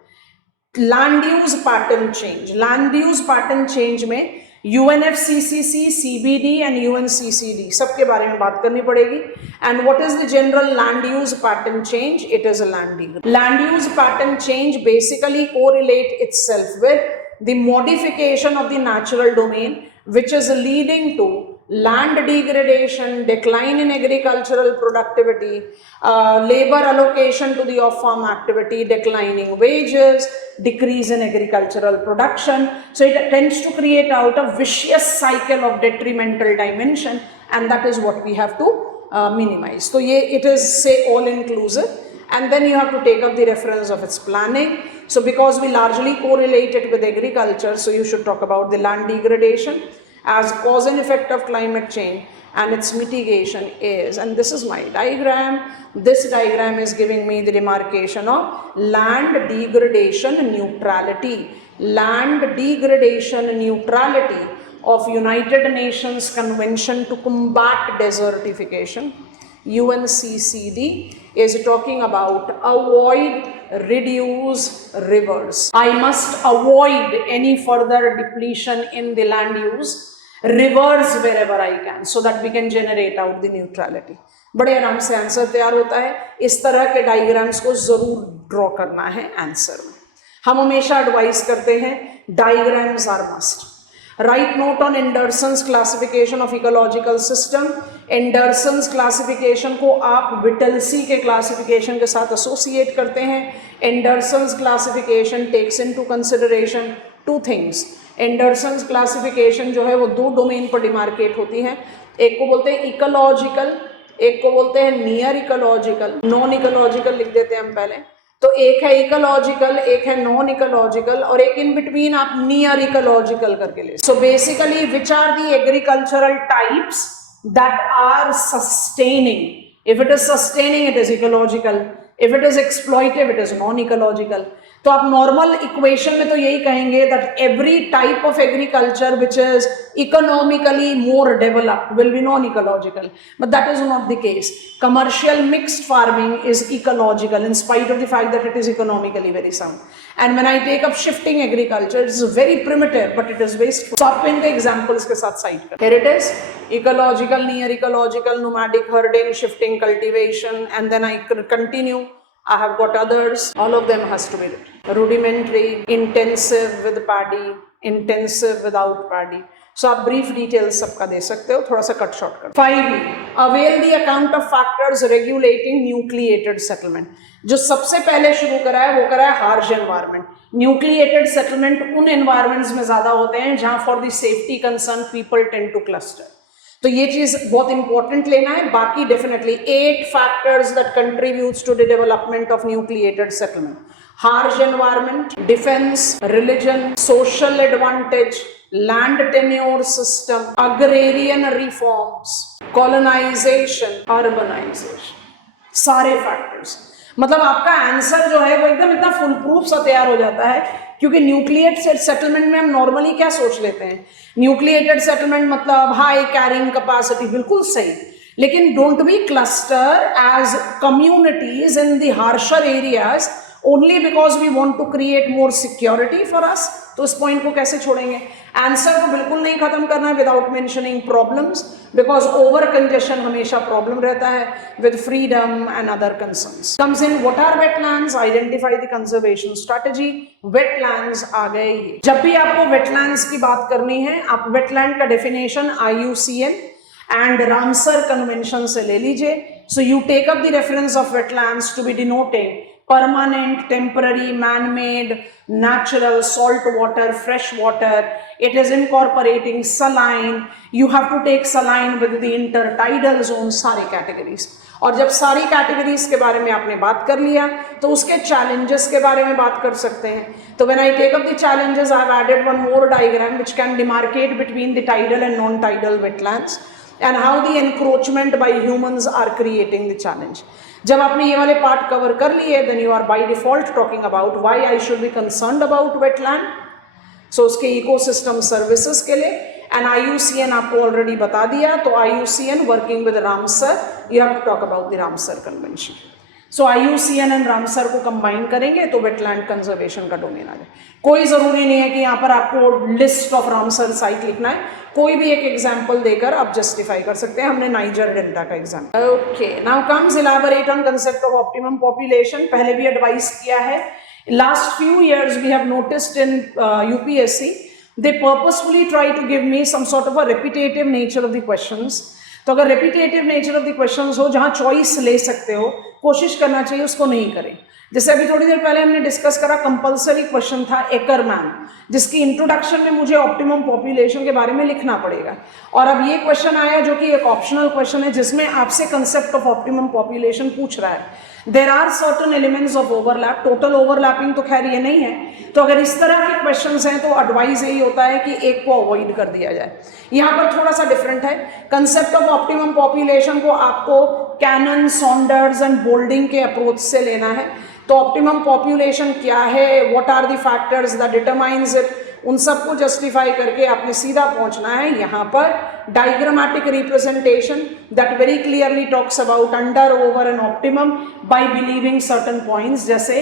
Land use pattern change. Land use pattern change में UNFCCC, CBD and UNCCD सबके बारे में बात करनी पड़ेगी. And what is the general land use pattern change? It is a land degradation. Land use pattern change basically correlate itself with the modification of the natural domain, which is leading to land degradation, decline in agricultural productivity, labor allocation to the off-farm activity, declining wages, decrease in agricultural production. So it tends to create out a vicious cycle of detrimental dimension, and that is what we have to minimize. So it is, say, all inclusive, and then you have to take up the reference of its planning. So because we largely correlate it with agriculture, so you should talk about the land degradation as cause and effect of climate change, and its mitigation is, and this is my diagram. This diagram is giving me the demarcation of land degradation neutrality. Land degradation neutrality of United Nations Convention to Combat Desertification, UNCCD, is talking about avoid, reduce rivers. I must avoid any further depletion in the land use, reverse wherever I can, so that we can generate out the neutrality. बड़े आराम से answer तैयार होता है. इस तरह के diagrams को जरूर ड्रॉ करना है आंसर में. हम हमेशा एडवाइस करते हैं diagrams are must. Write note on Anderson's classification of ecological system. Anderson's classification को आप विटलसी के क्लासिफिकेशन के साथ एसोसिएट करते हैं. Anderson's classification takes into consideration two things. Anderson's classification जो है वो दो डोमेन पर डिमार्केट होती है. एक को बोलते हैं इकोलॉजिकल, एक को बोलते हैं नियर इकोलॉजिकल. नॉन इकोलॉजिकल लिख देते हैं हम पहले. तो एक है इकोलॉजिकल, एक है नॉन इकोलॉजिकल, और एक इन बिटवीन आप नियर इकोलॉजिकल करके ले. So basically which are the agricultural types that are sustaining. If it is sustaining, it is ecological. If it is exploitive, it is non-ecological. तो आप normal equation में तो यही कहेंगे that every type of agriculture which is economically more developed will be non ecological, but that is not the case. Commercial mixed farming is ecological in spite of the fact that it is economically very sound. And when I take up shifting agriculture, it is very primitive, but it is wasteful. So आप इनके examples के साथ cite करें. Here it is: ecological, near ecological, nomadic herding, shifting cultivation, and then I continue. I have got others. All of them has to be written. Rudimentary, intensive with paddy, intensive without paddy. So आप brief details सबका दे सकते हो, थोड़ा सा cut short कर. 5. Avail the account of factors regulating nucleated settlement. जो सबसे पहले शुरू करा है वो करा है harsh environment. Nucleated settlement उन environments में ज्यादा होते हैं जहां for the safety concern people tend to cluster. तो ये चीज बहुत इंपॉर्टेंट लेना है. बाकी definitely 8 factors that contributes to the development of nucleated settlement: harsh environment, defence, religion, social advantage, land tenure system, agrarian reforms, colonisation, urbanisation. सारे factors. मतलब आपका आंसर जो है वो एकदम इतना फुल प्रूफ सा तैयार हो जाता है, क्योंकि न्यूक्लिएटेड सेटलमेंट में हम नॉर्मली क्या सोच लेते हैं, न्यूक्लिएटेड सेटलमेंट मतलब हाई कैरिंग कैपेसिटी, बिल्कुल सही, लेकिन don't be cluster as communities in the harsher areas only because we want to create more security for us. तो इस पॉइंट को कैसे छोड़ेंगे? आंसर को बिल्कुल नहीं खत्म करना है without mentioning problems, because over congestion हमेशा प्रॉब्लम रहता है with freedom and other concerns. Comes in what are wetlands, identify the conservation strategy. Wetlands आ गए ये. जब भी आपको वेटलैंड्स की बात करनी है, आप वेटलैंड का definition IUCN and Ramsar convention से ले लीजिए. So you take up the reference of wetlands to be denoting permanent, temporary, man-made, natural, salt water, fresh water. It is incorporating saline. You have to take saline with the intertidal zone, सारी categories. और जब सारी categories के बारे में आपने बात कर लिया, तो उसके challenges के बारे में बात कर सकते हैं. तो when I take up the challenges, I have added one more diagram which can demarcate between the tidal and non-tidal wetlands and how the encroachment by humans are creating the challenge. जब आपने ये वाले part cover कर लिए, then you are by default talking about why I should be concerned about wetland. So उसके ecosystem services के लिए and IUCN आपको ऑलरेडी बता दिया. तो IUCN working with Ramsar, you have to talk about the Ramsar convention. So IUCN and Ramsar को combine करेंगे तो वेटलैंड कंजर्वेशन का डोमेन आ जाए. कोई जरूरी नहीं है कि यहाँ पर आपको लिस्ट ऑफ रामसर साइट लिखना है, कोई भी एक एग्जाम्पल देकर आप जस्टिफाई कर सकते हैं. हमने नाइजर डेल्टा का example. Okay, now comes elaborate on concept of optimum population. पहले भी एडवाइस किया है. Last few years we have noticed in UPSC they purposefully try to give me some sort of a repetitive nature of the questions. तो अगर repetitive nature of the questions हो, जहां choice ले सकते हो, कोशिश करना चाहिए उसको नहीं करें. जैसे अभी थोड़ी देर पहले हमने डिस्कस करा, कंपलसरी क्वेश्चन था एकरमैन, जिसकी इंट्रोडक्शन में मुझे ऑप्टिमम पॉपुलेशन के बारे में लिखना पड़ेगा. और अब ये क्वेश्चन आया जो कि एक ऑप्शनल क्वेश्चन है, जिसमें आपसे कंसेप्ट ऑफ ऑप्टिमम पॉपुलेशन पूछ रहा है. There are certain elements of overlap. Total overlapping तो खैर ये नहीं है. तो अगर इस तरह के क्वेश्चंस हैं तो एडवाइस यही होता है कि एक को अवॉइड कर दिया जाए. यहाँ पर थोड़ा सा डिफरेंट है. कंसेप्ट ऑफ ऑप्टिमम पॉपुलेशन को आपको कैनन, सॉन्डर्स एंड बोल्डिंग के अप्रोच से लेना है. तो ऑप्टिमम पॉपुलेशन क्या है, what are the factors that determines it, उन सबको जस्टिफाई करके आपने सीधा पहुंचना है यहाँ पर diagrammatic representation that very clearly talks about under, over and optimum by believing certain points. जैसे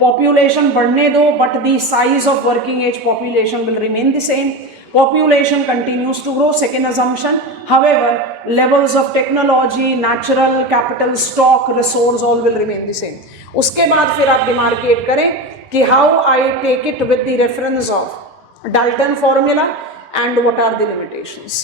पॉपुलेशन बढ़ने दो but the size of working age population will remain the same. Population continues to grow, second assumption. However, levels of technology, natural capital, stock, resource all will remain the same. उसके बाद फिर आप demarcate करें कि how I take it with the reference of Dalton formula and what are the limitations.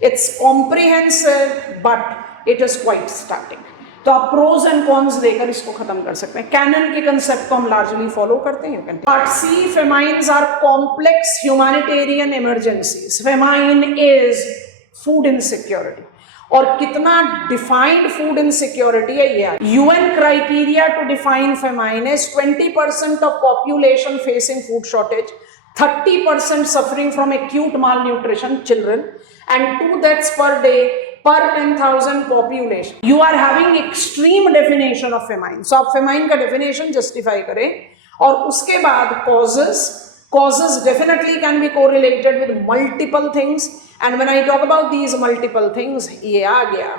It's comprehensive but it is quite static. तो आप pros and cons देकर इसको खत्म कर सकते हैं. कैनन के कंसेप्ट को हम लार्जली फॉलो करते हैं. Part C, famines are complex humanitarian emergencies. Famine is food insecurity. और कितना डिफाइंड फूड इनसिक्योरिटी है ये. UN criteria to define famine is 20% of population facing food shortage, 30% suffering from acute malnutrition, children, and 2 deaths per day per 10,000 population. You are having extreme definition of famine. So आप famine का definition justify करें और उसके बाद causes definitely can be correlated with multiple things, and when I talk about these multiple things, ये आ गया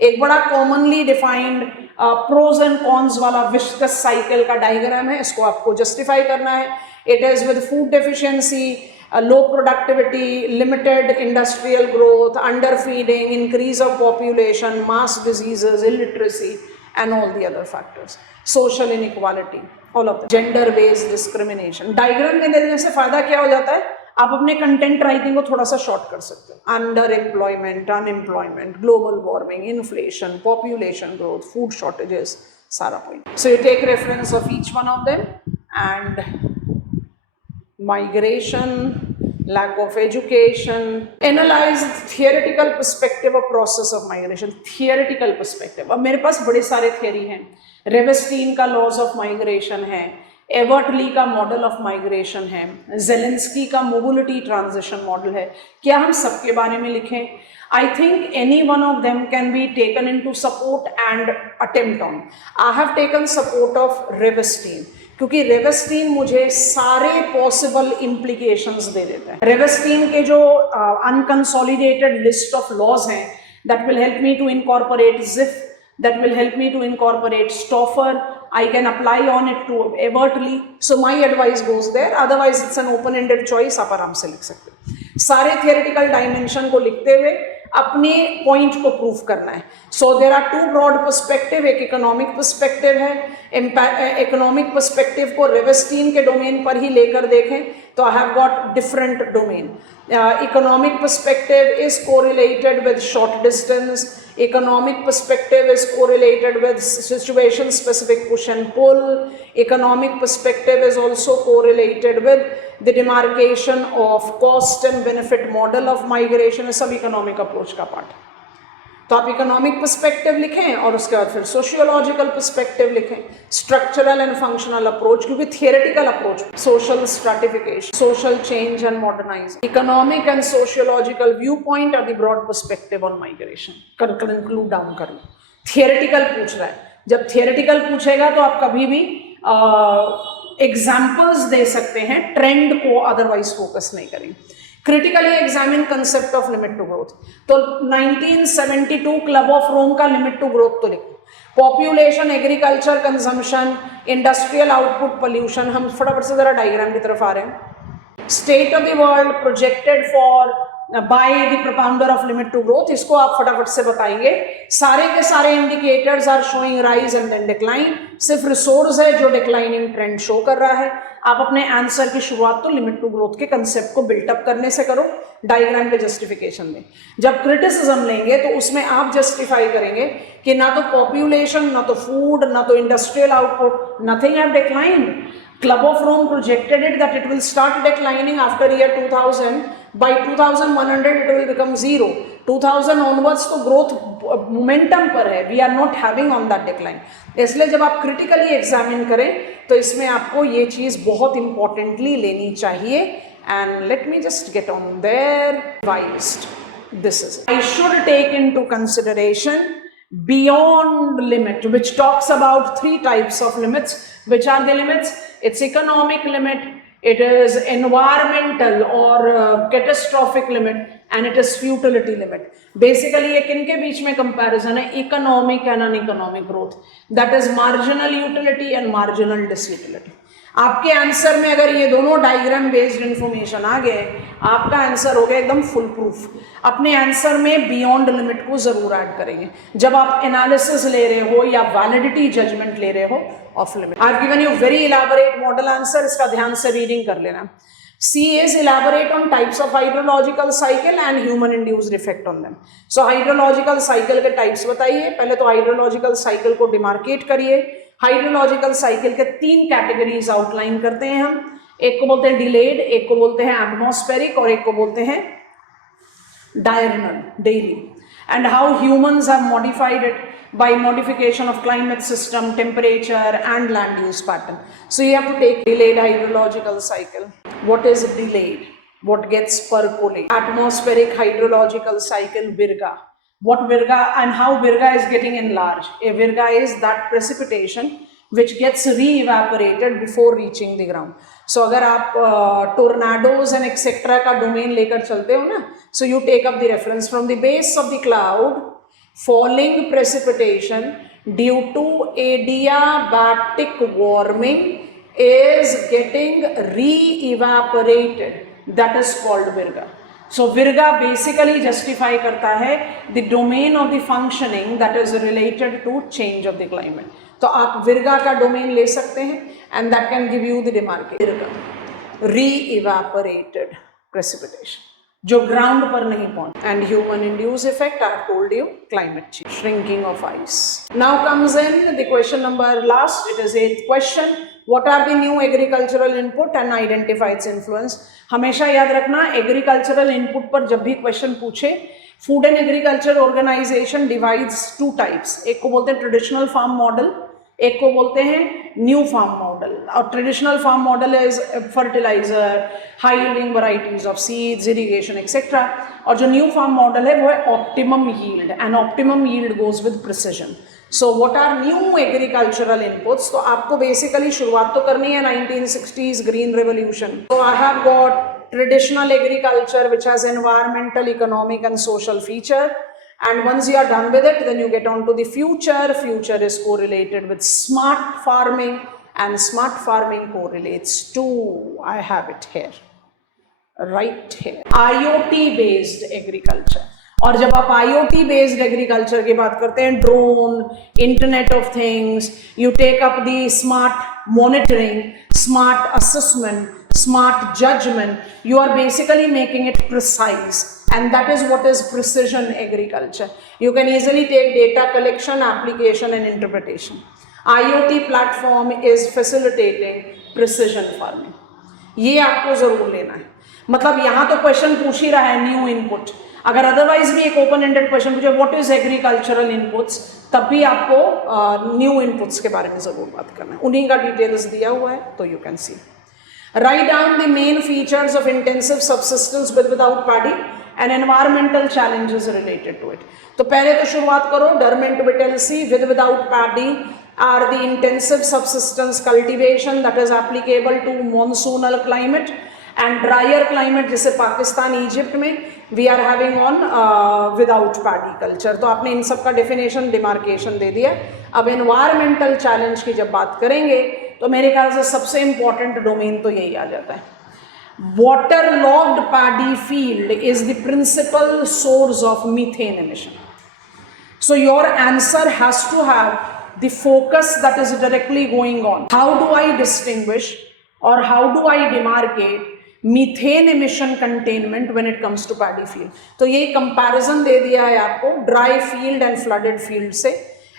एक बड़ा commonly defined pros and cons वाला विस्कस साइकिल का डायग्राम है, इसको आपको जस्टिफाई करना है. It is with food deficiency, low productivity, limited industrial growth, underfeeding, increase of population, mass diseases, illiteracy, and all the other factors. Social inequality, all of them. Gender-based discrimination. Diagram में देने से फायदा क्या हो जाता है? आप अपने कंटेंट राइटिंग को थोड़ा सा शॉर्ट कर सकते हो. Under employment, unemployment, global warming, inflation, population growth, food shortages, सारा point. So you take reference of each one of them. And migration, lack of education, analyze theoretical perspective of process of migration. Theoretical perspective, अब मेरे पास बड़े सारे theory हैं. रेवेस्टीन का laws of migration है, avert ली का model of migration है, Zelensky का मोबिलिटी ट्रांजिशन मॉडल है. क्या हम सबके बारे में लिखें? I think any one of them can be taken into support and attempt on. I have taken support of Revestine क्योंकि रेवेस्टीन मुझे सारे पॉसिबल इम्प्लीकेशंस दे देता है. रेवेस्टीन के जो अनकंसोलिडेटेड लिस्ट ऑफ लॉज हैं, that will help me to incorporate Zipf, that will help me to incorporate Stauffer. I can apply on it to Evert Lee. So my advice goes there. Otherwise it's an open-ended choice. आप आराम से लिख सकते हैं. सारे theoretical dimension को लिखते हुए अपने पॉइंट को प्रूव करना है. So there are two broad perspective. एक इकोनॉमिक पर्सपेक्टिव है. इकोनॉमिक पर्सपेक्टिव को रेवेस्टीन के डोमेन पर ही लेकर देखें तो I have got different domain. Economic perspective is correlated with short distance. Economic perspective is correlated with situation specific push and pull. Economic perspective is also correlated with the demarcation of cost and benefit model of migration. सब economic approach का part. तो आप economic perspective लिखें और उसके बाद फिर sociological perspective लिखें, स्ट्रक्चरल एंड फंक्शनल अप्रोच, क्योंकि theoretical approach, social stratification, social change and modernising. Economic and sociological view point are the broad perspective on migration. Conclude down कर लो. थियरेटिकल पूछ रहा है, जब थियरेटिकल पूछेगा तो आप कभी भी एग्जाम्पल्स दे सकते हैं, ट्रेंड को अदरवाइज फोकस नहीं करेंगे. Critically examine concept of limit to growth. तो 1972 क्लब ऑफ रोम का लिमिट टू ग्रोथ तो लिखो. Population, agriculture, consumption, industrial output, pollution. हम फटाफट से जरा डायग्राम की तरफ आ रहे हैं. State of the world projected for by the propounder of limit to growth. इसको आप फटाफट से बताएंगे. सारे के सारे indicators are showing rise and then decline. सिर्फ रिसोर्स है जो डिक्लाइनिंग ट्रेंड शो कर रहा है. आप अपने आंसर की शुरुआत तो लिमिट टू ग्रोथ के कंसेप्ट को बिल्टअप करने से करो, डायग्राम पे जस्टिफिकेशन में. जब क्रिटिसिज्म लेंगे तो उसमें आप जस्टिफाई करेंगे कि ना तो पॉपुलेशन, ना तो फूड, ना तो industrial output, nothing have declined. Club of Rome projected it that it will start declining after year 2000. By 2100 it will become zero. 2000 onwards तो growth momentum पर है. We are not having on that decline. इसलिए जब आप critically examine करें तो इसमें आपको ये चीज़ बहुत importantly लेनी चाहिए. And let me just get on there. Revised. This is it. I should take into consideration beyond limit, which talks about three types of limits. Which are the limits? It's economic limit, it is environmental or catastrophic limit, and it is futility limit. Basically ये किनके बीच में comparison है? Economic and uneconomic growth. That is marginal utility and marginal disutility. आपके answer में अगर ये दोनों diagram based information आ गए, आपका आंसर हो गया एकदम फुल प्रूफ. अपने आंसर में बियॉन्ड लिमिट को जरूर ऐड करेंगे जब आप एनालिसिस ले रहे हो या वैलिडिटी जजमेंट ले रहे हो of limit. I have given you very elaborate model answer. इसका ध्यान से रीडिंग कर लेना. C is elaborate on types of hydrological cycle and human induced effect on them. So hydrological cycle के types बताइए. पहले तो hydrological cycle को demarcate करिए. हाइड्रोलॉजिकल साइकिल के तीन कैटेगरीज आउटलाइन करते हैं हम. एक को बोलते हैं डिलेड, एक को बोलते हैं एटमॉस्फेरिक और एक को बोलते हैं diurnal, daily. And how humans have modified it by modification of climate system, temperature and land use pattern. So you have to take delayed hydrological cycle. What is delayed? What gets percolated? Atmospheric hydrological cycle, virga. What virga and how virga is getting enlarged? A virga is that precipitation which gets re-evaporated before reaching the ground. So अगर आप tornadoes and etc का domain लेकर चलते हो ना, so you take up the reference from the base of the cloud, falling precipitation due to adiabatic warming is getting re-evaporated. That is called virga. So virga basically justify करता है the domain of the functioning that is related to change of the climate. तो आप virga का domain ले सकते हैं and that can give you the demarcation. virga re-evaporated precipitation जो ground पर नहीं पहुंच, and human induced effect I have told you, climate change, shrinking of ice. Now comes in the question number last, it is 8th question. What are the new agricultural input and identify its influence? हमेशा याद रखना agricultural input पर जब भी question पूछे, food and agriculture organisation divides 2 types, एक को बोलते हैं ट्रेडिशनल फार्म मॉडल, एक को बोलते हैं न्यू फार्म मॉडल. और traditional farm model is fertiliser, high yielding varieties of seeds, irrigation etcetera. और जो न्यू फार्म मॉडल है वो है optimum yield, and optimum yield goes with precision. So what are new agricultural inputs? तो आपको basically शुरुआत तो करनी है 1960s ग्रीन रेवोल्यूशन. तो I have got traditional agriculture which has environmental, economic and social feature. And once you are done with it, then you get on to the future. Future is correlated with smart farming, and smart farming correlates to, I have it here, right here, IoT based agriculture. और जब आप IoT based agriculture की बात करते हैं, drone, internet of things, you take up the smart monitoring, smart assessment, smart judgment, you are basically making it precise, and that is what is precision agriculture. You can easily take data collection, application and interpretation. IoT platform is facilitating precision farming. ये आपको जरूर लेना है. मतलब यहाँ तो question पूछ ही रहा है न्यू इनपुट, अगर अदरवाइज भी एक ओपन एंडेड क्वेश्चन पूछे व्हाट इज एग्रीकल्चरल इनपुट्स, तब भी आपको न्यू इनपुट्स के बारे में जरूर बात करना है. उन्हीं का डिटेल्स दिया हुआ है, तो you can C. Write down the main features of intensive subsistence with without paddy and environmental challenges related to it. तो पहले तो शुरुआत करो, Dermont Whittlesey, with without paddy are the intensive subsistence cultivation that is applicable to monsoonal climate and drier climate जैसे Pakistan, Egypt में we are having on without paddy culture. तो आपने इन सब का डेफिनेशन, डिमार्केशन दे दिया. अब एनवायरमेंटल चैलेंज की जब बात करेंगे तो मेरे ख्याल से सबसे इंपॉर्टेंट डोमेन तो यही आ जाता है. Water logged paddy field is the principal source of methane emission. So your answer has to have the focus that is directly going on. How do I distinguish और how do I demarcate methane emission containment when it comes to paddy field. तो ये comparison दे दिया है आपको dry field and flooded field से.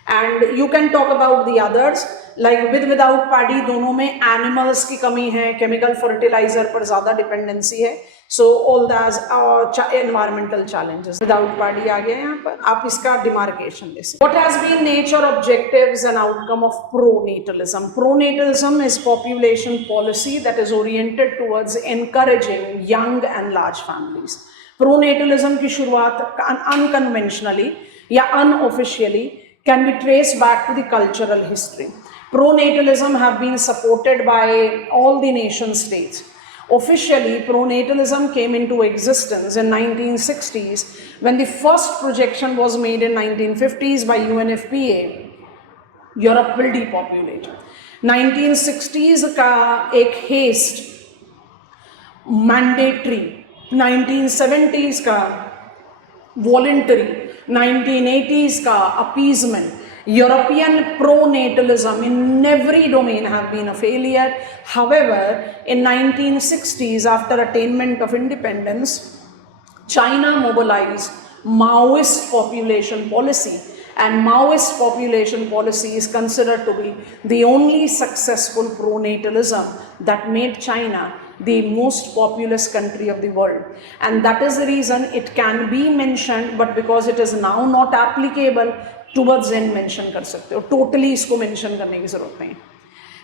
And you can talk about the others like with without paddy, दोनों में एनिमल्स की कमी है, केमिकल फर्टिलाइजर पर ज्यादा डिपेंडेंसी है. So all that environmental challenges. Without paddy आ गया यहाँ पर, आप इसका डिमार्केशन ले सकते. What has been nature, objectives and outcome of pronatalism? Pronatalism is population policy that is oriented towards encouraging young and large families. Pronatalism की शुरुआत अनकन्वेंशनली या unofficially can be traced back to the cultural history. Pronatalism have been supported by all the nation states. Officially, pronatalism came into existence in 1960s when the first projection was made in 1950s by UNFPA. Europe will depopulate. 1960s का एक haste mandatory, 1970s का voluntary, 1980s का appeasement. European pronatalism in every domain have been a failure. However, in 1960s, after attainment of independence, China mobilized Maoist population policy, and Maoist population policy is considered to be the only successful pronatalism that made China the most populous country of the world. And that is the reason it can be mentioned, but because it is now not applicable, towards end mention कर सकते हो, totally इसको mention करने की जरूरत नहीं.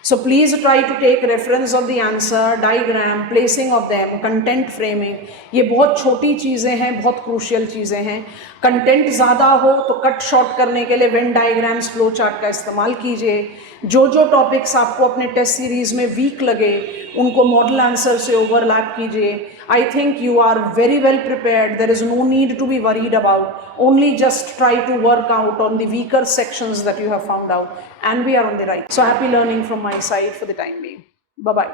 So please try to take reference of the answer, diagram, placing of them, content framing. ये बहुत छोटी चीज़ें हैं, बहुत crucial चीज़ें हैं. कंटेंट ज़्यादा हो तो कट शॉर्ट करने के लिए Venn diagrams, फ्लो चार्ट का इस्तेमाल कीजिए. जो टॉपिक्स आपको अपने टेस्ट सीरीज में वीक लगे उनको मॉडल आंसर से ओवरलैप कीजिए. I think you are very well prepared. There is no need to be worried about. Only just try to work out on the weaker sections that you have found out, and we are on the right. So happy learning from my side for the time being. Bye bye.